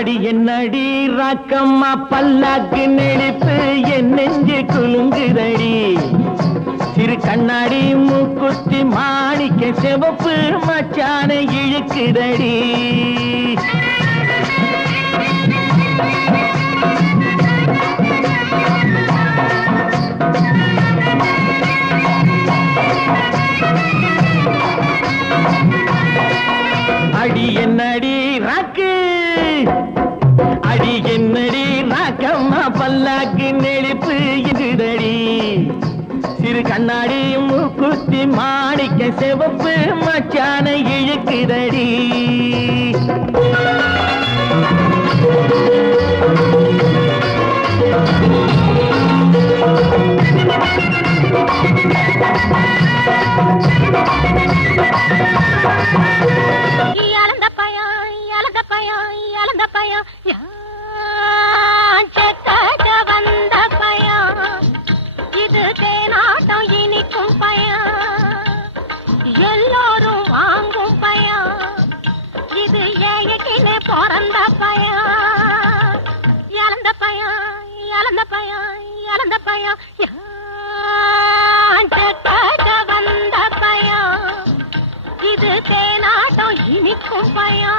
அடி என்னடி ராக்கம்மா பல்லாக்கு நெளிப்பு என் நெஞ்சு குலுங்குதடி சிறு கண்ணாடி மூக்குத்தி மாணிக்க சிவப்பு மச்சான இழுக்குதடி அடி என்னடி ராக்கு அடி என்னடி ராக்கம்மா பல்லாக்கு நெளிப்பு இருக்குதடி சிறு கண்ணாடி மூக்குத்தி மாணிக்க சிவப்பு மச்சான இழுக்குதடி இது தேனாட்டம் இனிக்கும் பயா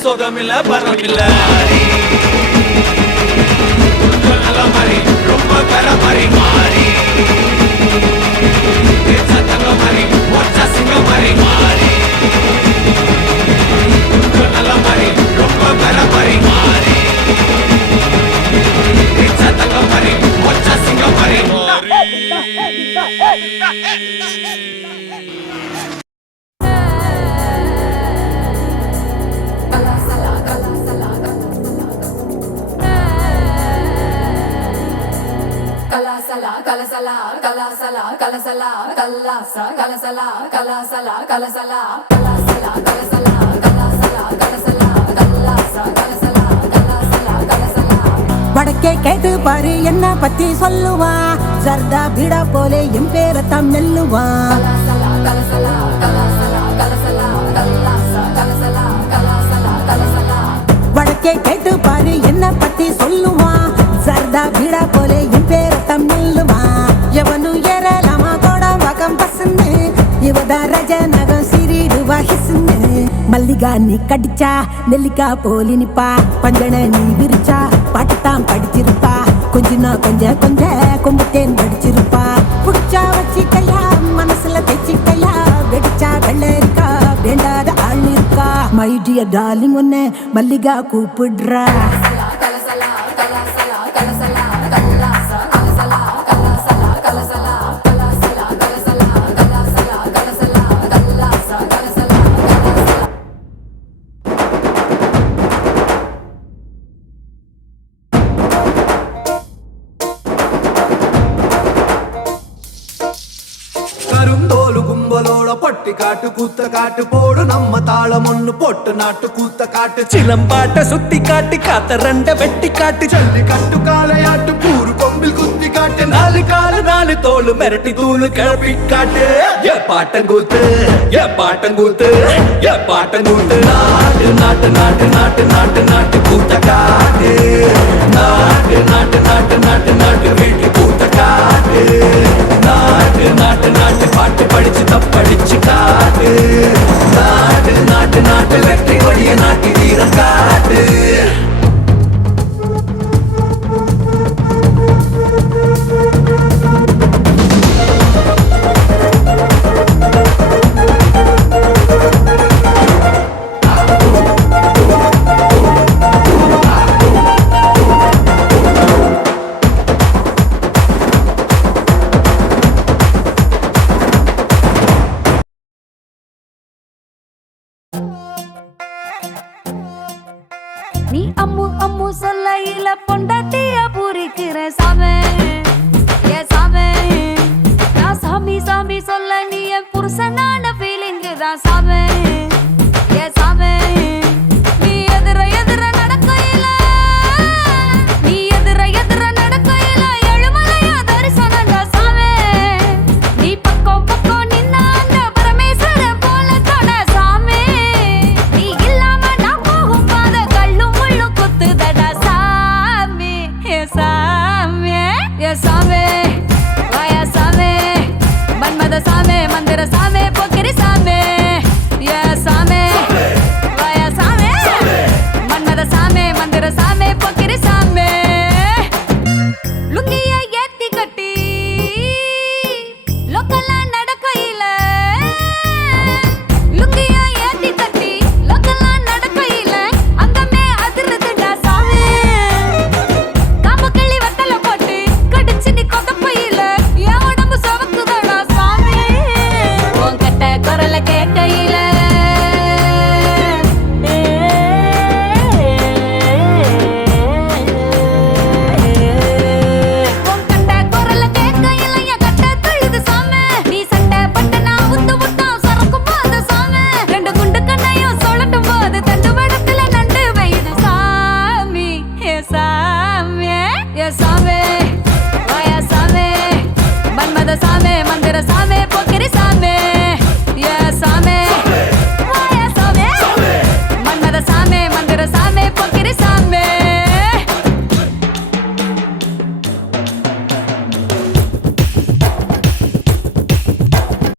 Sogamilla, paramilla, கலசலா கலாசலா கலசலா கல்லாசா கலசலா கலாசலா கலசலா கலாசலா கலசலா கலாசலா கலசலா கல்லாசா கலசலா கலாசலா கலசலா. வடக்கே கேட்டு பாரு என்ன பத்தி சொல்லுவா, ஜர்தா பீடா போலே என் பேரத்தான் மெல்லுவா. கலாசலா கலசலா கலாசலா கலசலா கல்லாசா கலசலா கலாசலா கலசலா. வடக்கே கேட்டு பாரு என்ன பத்தி சொல்லுவா, ஜர்தா பீடா போலே என் பேரத்தான் மெல்லுவா. எவனு ஏறலாமா கோடம் வகம் பசுன்னு, இவதா ரஜ நகம் சிறிடுவா ஹிசுன்னு. மல்லிகா நீ கடிச்சா நெல்லிக்கா போலி நிப்பா, பஞ்சன நீ விரிச்சா பாட்டுத்தான் படிச்சிருப்பா. கொஞ்சனா கொஞ்ச கொஞ்ச கொம்புத்தேன் படிச்சிருப்பா. புடிச்சா வச்சிக்கையா மனசுல தைச்சிக்கையா, வெடிச்சா வெள்ளரிக்கா வேண்டாத ஆள் இருக்கா. மை டியர் டார்லிங் உன்னை மல்லிகா கூப்பிடுறா. கலசலா கலாசலா கலசலா கல்லாசா கலசலா கலாசலா கலசலா கலாசலா கலசலா கலாசலா கலசலா கல்லாசா கலசலா கலசலா. கருந்தோலு கும்பலோட பொட்டி காட்டு கூத்த காட்டு போடு நம்ம தாளம் ஒண்ணு போட்டு நாட்டு கூத்த காட்டு சிலம்பாட்ட சுத்தி காட்டு காத்த ரெண்ட வெட்டி காட்டு ஜல்லி கட்டு காளையாட்டு கூறு கொம்பில் குத்தி காட்டு நாலு காலு நாலு தோளு மிரட்டி தூளு கிளப்பி காட்டு ஏ பாட்டங்கூத்து ஏ பாட்டங்கூத்து ஏ பாட்டங்கூத்து நாட்டு நாட்டு நாட்டு நாட்டு நாட்டு நாட்டு கூத்த காட்டு நாட்டு நாட்டு நாட்டு நாட்டு நாட்டு வீட்டு கூத்த காட்டு நாட்டு நாட்டு நாட்டு பாட்டு படிச்சு தப்படிச்சு காட்டு நாட்டு நாட்டு நாட்டு வெற்றி கொடிய நாட்டி வீரம் காட்டு. நீ அம்மு அம்மு சொல்லையில பொண்டாட்டிய பூரிக்கிற சாமி.